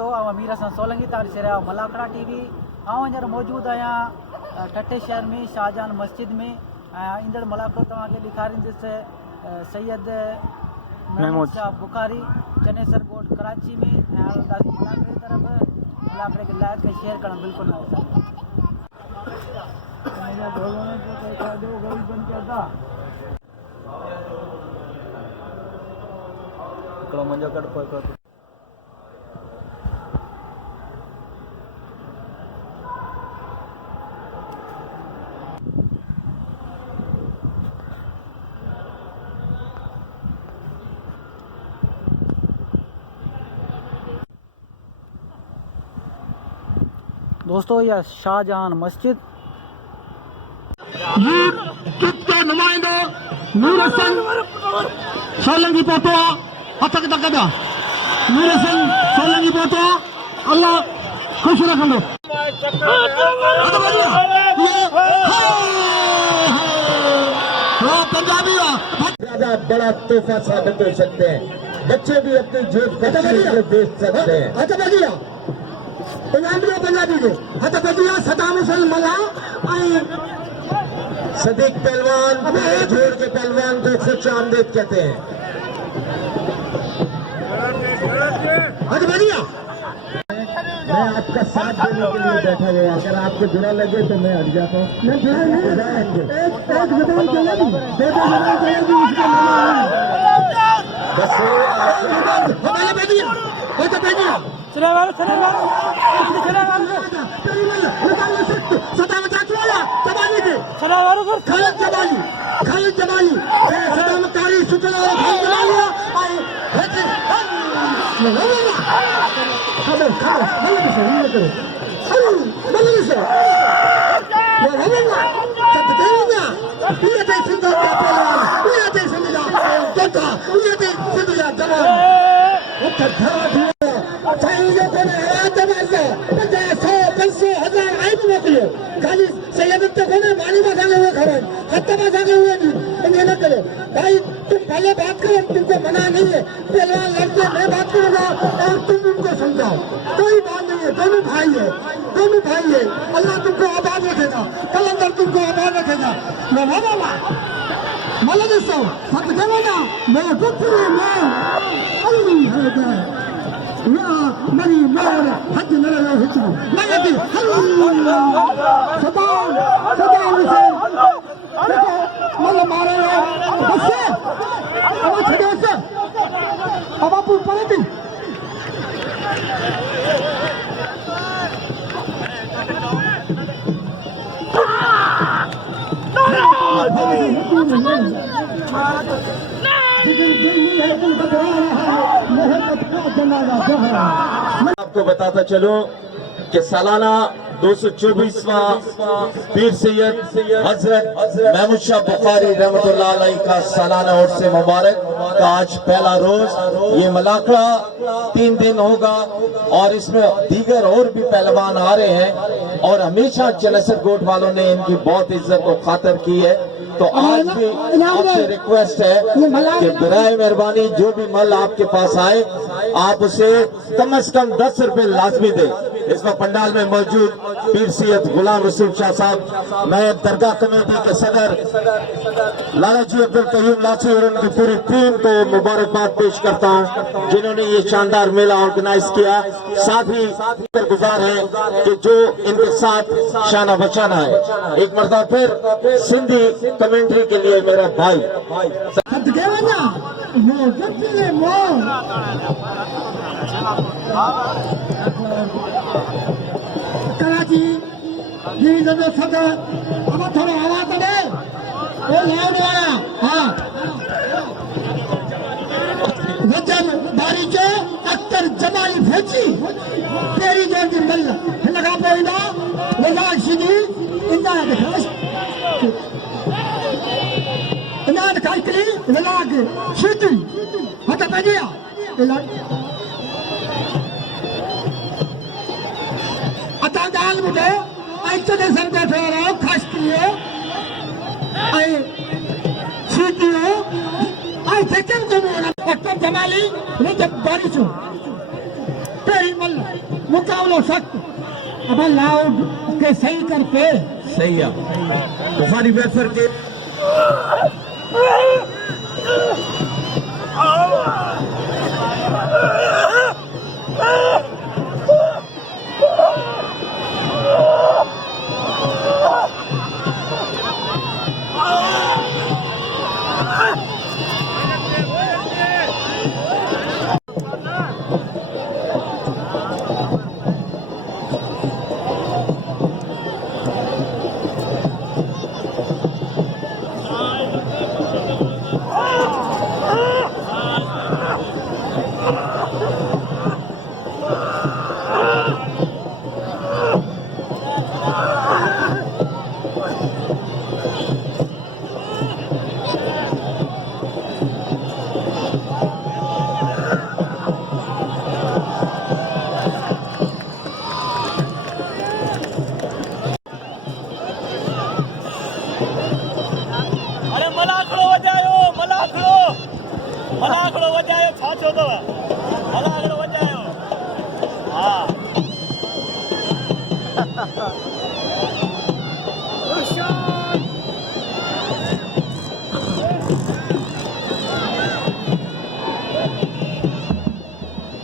पतो अमीर हसन सोलंकी तारी से मलाकड़ा टीवी हींअर मौजूद आया ठठे शहर में शाहजहान मस्जिद में ईंदड़ मलाकड़ो तव्हांखे ॾेखारींदुसि सैयद महमूद शाह बुखारी चनेसर ॻोठ कराची में मलाकड़े तरफ़ मलाकड़े के लायक शेयर करण बिल्कुल न दोस्तों यह शाहजहान मस्जिद के नुमाइंदो नूर हसन सोलंकी पोतो हथ के तकदा नूर हसन सोलंकी पोतो अल्लाह खुश रखंदो पंजाबी ज्यादा बड़ा तोहफा साबित हो सकते हैं। बच्चे भी अपनी जेब खर्च बेच सकते हैं। पंजाबी के हथ बजिया सदाम हुसैन मला सदीक पहलवान जोड़ के पहलवान को खुश आमदेद कहते हैं। हथ बजिया मैं आपका साथ देने के लिए बैठा हुआ। अगर आपको बुरा लगे तो मैं हट जाता हूँ। खालिद जमाली सदामकारी सूचना खाली सैयद मानी बसाने हुए खड़े हत्या बसाने हुए नहीं न करे भाई। तुम पहले बात करो, तुमको मना नहीं है। पहलवान लड़के मैं बात करूंगा और तुम उनको समझाओ, कोई बात नहीं है। दोनों भाई है, दोनों भाई है। अल्लाह तुमको आबाद रखेगा, कलंदर तुमको आबाद रखेगा। मैं मलद सत ना मैं कुछ मरी मोर हज मेरा हिचू मगदी सदाम हुसैन देखो मल मारे बस अब छड़े से अब आप पलटी आपको बताता चलो कि सालाना 224वां पीर सैयद हजरत महमूद शाह बुखारी रहमतुल्लाह अलैह का सालाना उर्स मुबारक का आज पहला रोज। ये मलाकड़ा 3 दिन होगा और इसमें दीगर और भी पहलवान आ रहे हैं और हमेशा चनेसर गोठ वालों ने इनकी बहुत इज्जत और खातर की है। तो आज भी आपसे रिक्वेस्ट है कि बराए मेहरबानी जो भी मल आपके पास आए आप उसे कम से कम 10 रुपए लाजमी दे। इसमें पंडाल में मौजूद पीर सैयद गुलाम रसूल शाह साहब, मैं दरगाह कमेटी के सदर लाला जी अब्दुल कयूम लाची और उनकी पूरी टीम को मुबारकबाद पेश करता हूँ जिन्होंने ये शानदार मेला ऑर्गेनाइज किया। साथ ही गुजार है कि जो इनके साथ शाना बचाना है। एक मरतबा फिर सिंधी कमेंट्री के लिए मेरा भाई कराची सदर अब थोड़ा आवाज दे हाँ वजन बारीचो अख्तर जमाली फौजी पेरी जोर की मल हिन खां पोइ ईंदा वज़ार शिदी ईंदा इनाद खाइकरी विलाग शिदी हथ पजिया अता ॻाल्हि ॿुधो ऐं चनेसर ॻोठ वारो ख़ासि किए ऐं शिदियो ऐं सेकेंड अख्तर जमाली रजब बारिशूं पहिरीं मल मुकाबलो सख्त। अब लाओ के सही करके सही है बुखारी वेफर के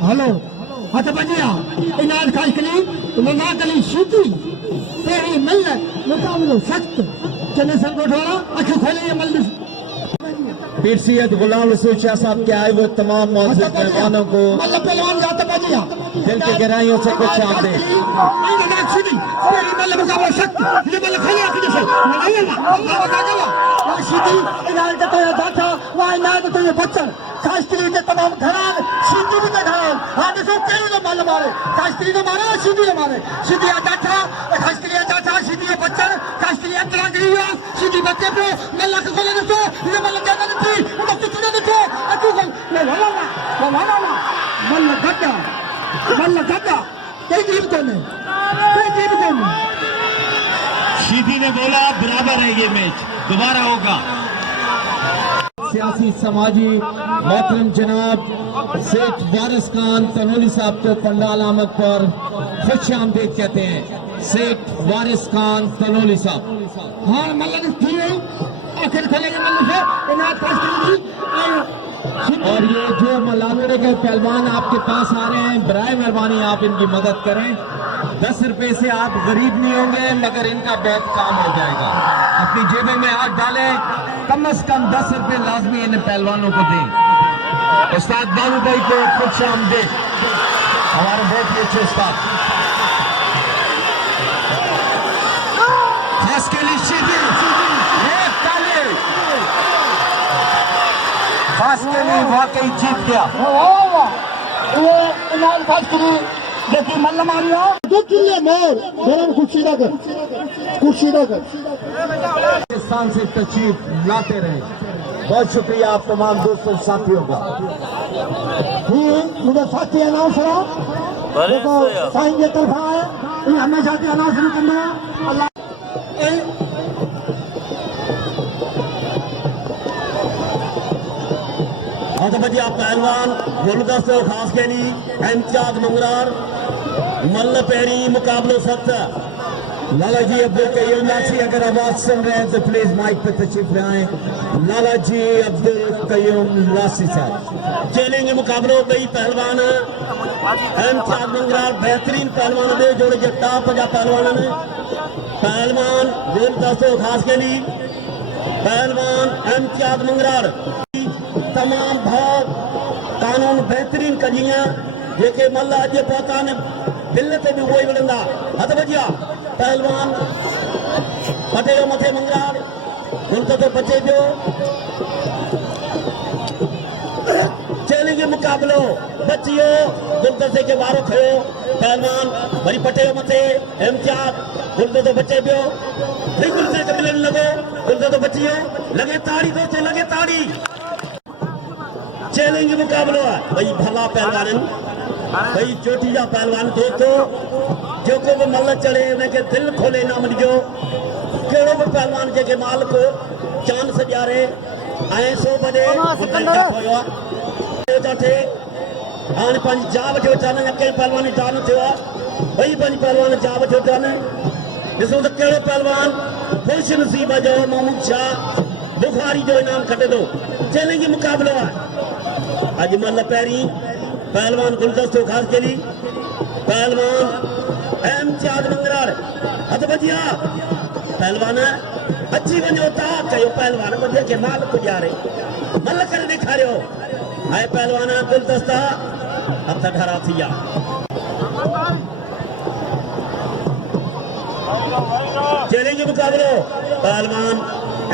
हेलो हथ बजिया इनाज खास कली मना कली सूती तेरी मिल्लत मुकाबलो सख्त चने संगोठवाला अख खोले ये मल पीर सैयद गुलाम रसूल शाह साहब के आए हुए तमाम मौजूद मेहमानों को मतलब पहलवान जाता बजिया दिल की गहराइयों से कुछ आमदे तेरी मल मुकाबलो सख्त ये मल खोले अख से अल्लाह का सीधी इनाज तो ये दाता वा इनाज तो ये बच्चन काश्तरी के तमाम घरान सीधी भी के घरान हाँ देखो तेरी तो मल मारे काश्तरी तो मारे सीधी तो मारे सीधी दाता काश्तरी दाता सीधी बच्चन काश्तरी अंतरा गई सीधी बच्चे पे मल्ला के खोले तो ये मल क्या करती वो कुछ नहीं तो अतु ले वाला मल्ला गड्ढा कई जीव तो नहीं शीदी ने बोला बराबर है ये मैच दोबारा होगा सियासी समाजी मोहतरम जनाब सेठ वारिस खान तनोली साहब को पंडाल आमद पर खुश आमदीद कहते हैं। सेठ वारिस खान तनोली साहब हाँ मल्ला थी आखिर खोलेंगे मल्ला से इनाज काश्तरी और ये जो मलांगड़े के पहलवान आपके पास आ रहे हैं बराए मेहरबानी आप इनकी मदद करें। 10 रुपए से आप गरीब नहीं होंगे मगर इनका बहुत काम हो जाएगा। अपनी जेबों में हाथ डालें कम से कम 10 रुपए लाजमी इन पहलवानों को दें। उस्ताद बाबू भाई को खुश आमदीद हमारे बहुत ही अच्छे उस्ताद खास के लिए खास के लिए वाकई जीत गया। वो इनाज काश्तरी देखिए मल्ला मारिया 2 किले मोर गरम कुर्सी कर पाकिस्तान से तशरीफ लाते रहे। बहुत शुक्रिया आप तमाम दोस्तों साथियों का। मुझे साथी अनाउंस रहा देखो साईं की तरफा है ये हमेशा की अनाउंस करना अल्लाह बजिया पहलवान गुलदस्त खास के लिए इम्तियाज मंगरार मल्ल पैरी मुकाबलो सख्त लाला जी अब्दुल कयूम नासी अगर आवाज सुन रहे हैं तो प्लीज माइक पे तशरीफ ले आए। लाला जी अब्दुल कयूम नासी साहब चलेंगे मुकाबलो कई पहलवान इम्तियाज मंगरार बेहतरीन पहलवान दे जोड़े जट्टा पंजा पहलवान ने पहलवान गुलदस्त खास के लिए पहलवान इम्तियाज मंगरार तमाम भाव कानून बेहतरीन कजियां जेके मल्ला अॼु पहुता ने दिल ते भी उहो ई विढ़ंदा। हथ बजिया पहलवान फटे जो मथे मंगरार गुलत तो बचे पियो चैलेंज मुकाबलो बचियो गुलत के वारो खयो पहलवान वरी पटे जो मथे इम्तियाज गुलत तो बचे पियो फिर गुलत के मिलने लॻो गुलत तो बचियो लगे ताड़ी दोस्तों लगे ताड़ी चैलेंज मुकाबलो है भाई भला पहलवान भाई चोटी जा पहलवान दोस्तों जो को भी मल चढ़े उनके दिल खोले ना मिलियो कहिड़ो भी पहलवान जेके माल को चांद सॼारे ऐं 100 बजे थे हाणे पंहिंजी जा वठी वठाने या कंहिं पहलवान जी जा न थियो आहे ॿई पंहिंजी पहलवान जा वठी वठाने ॾिसो त कहिड़ो पहलवान खुश नसीब जो महमूद शाह बुखारी जो इनाम खटे थो चैलेंज मुक़ाबिलो आहे अॼु महिल पहिरीं पहलवान गुलदस्तो ख़ासि केली पहलवान एमजाद मंगरार हथ बजिया पहलवान अची वञो था कयो पहलवान मुंहिंजे खे माल पुॼारे मल करे ॾेखारियो ऐं पहलवान गुलदस्ता हथ ढरा थी विया चैलेंज मुक़ाबिलो पहलवान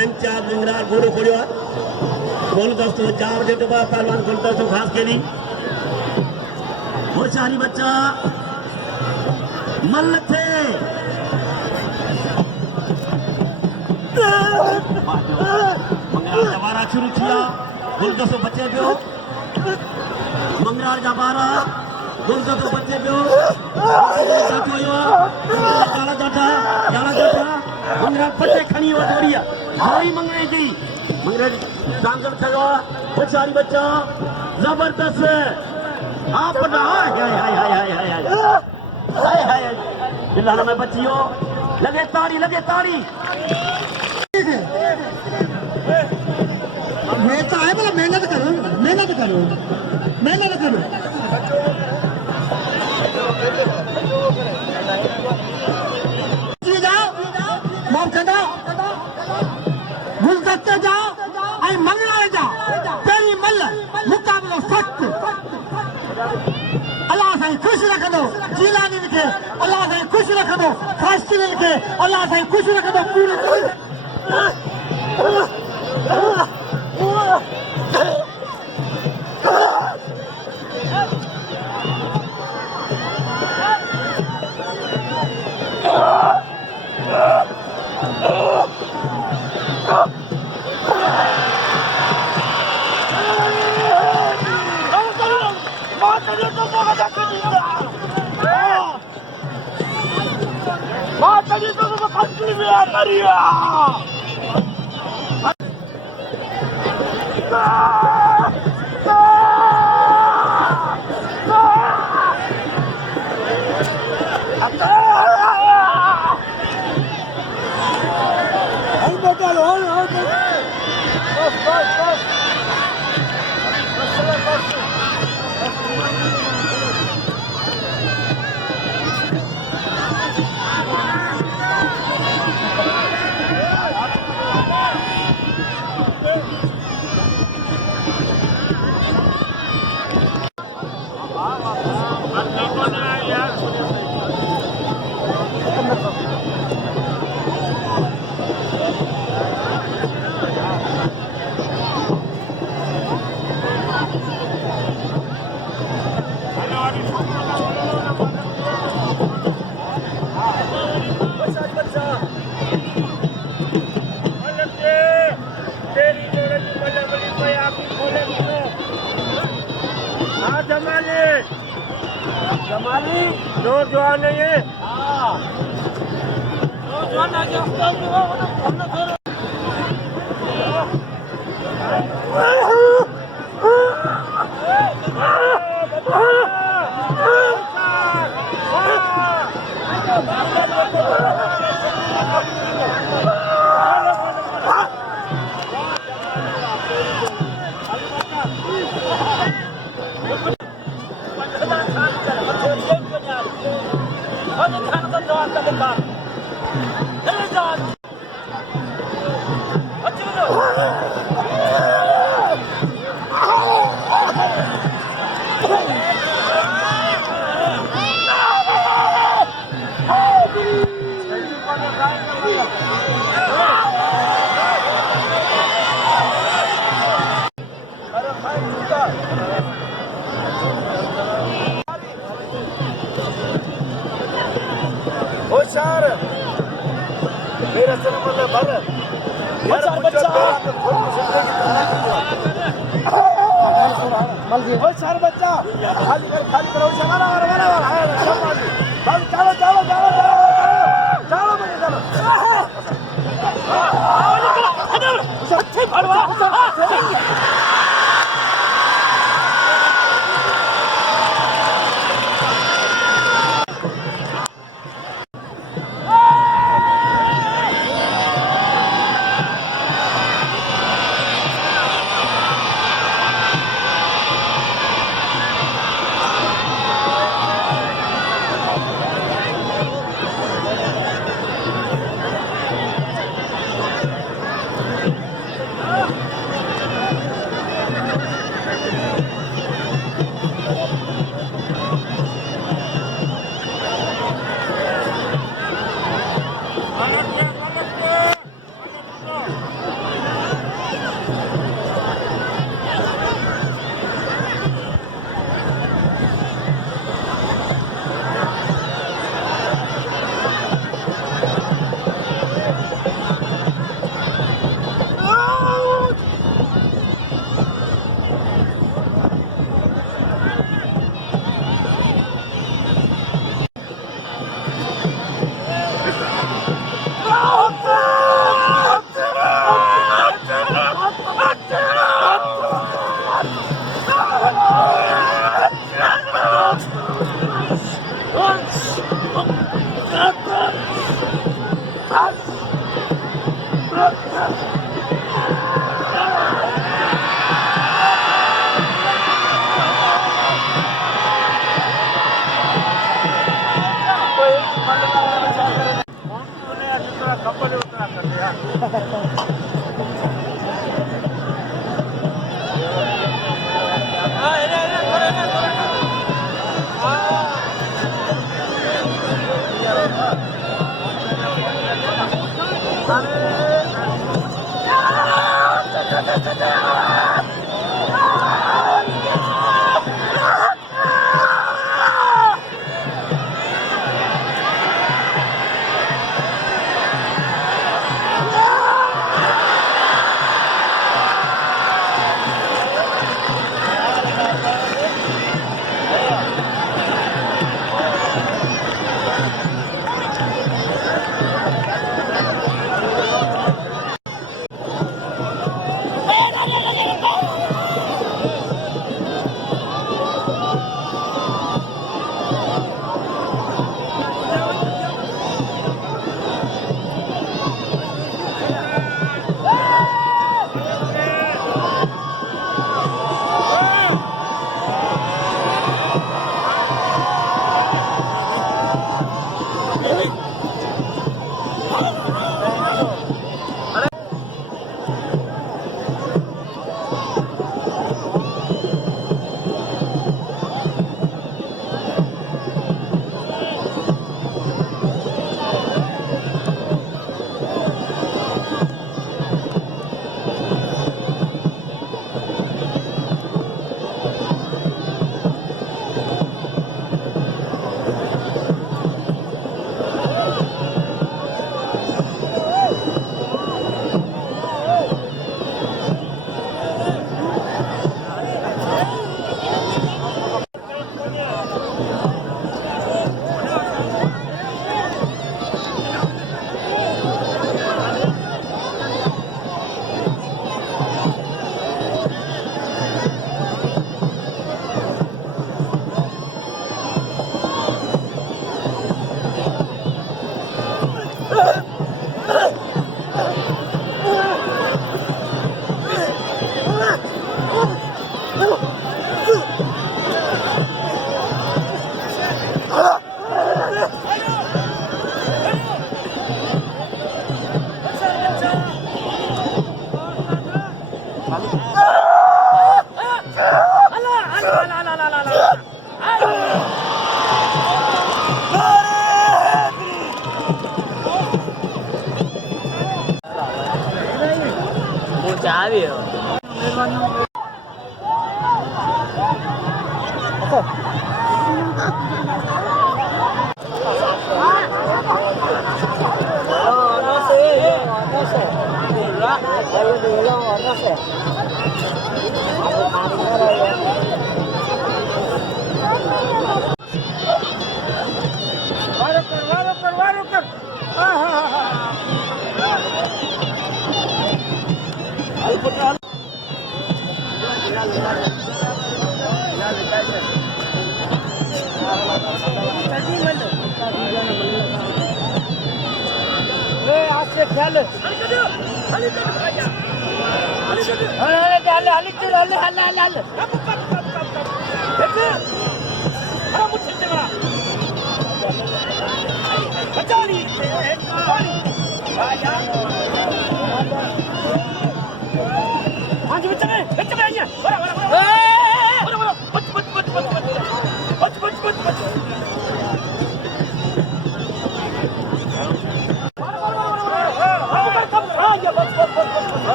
एमजाद मंगरार घोड़ो खोलियो आहे गुलदस्तो जा वठे थो पहलवान गुलदस्तो ख़ासि केली होशियारी बच्चा मल थे मंगरार जा बारह शुरू थिया गुलदस्तो बचे पियो मंगरार जा बारह गुलदस्तो बचे पियो मंगरार पटे खणी वठी वरी मंगरे जी मंगरे डांगल कयो होशियारी बच्चा जबरदस्त आप हाय में बच्चियों लगे ताड़ी नेता है बोला मेहनत करो जाओ गुलदस्ते जाओ आई मंगला जाओ तेरी मल मुकाबलो सख्त अल्लाह साईं खुश रखंदो जीलानी खे अल्लाह साईं खुश रखंदो फास्टिन खे अल्लाह साईं खुश रखंदो पूरी जमाली जोर जवान नहीं है जवान आ गया होशियार मेरा जन्म भर होशियार बच्चा खाली करो चलो चलो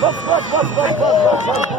बस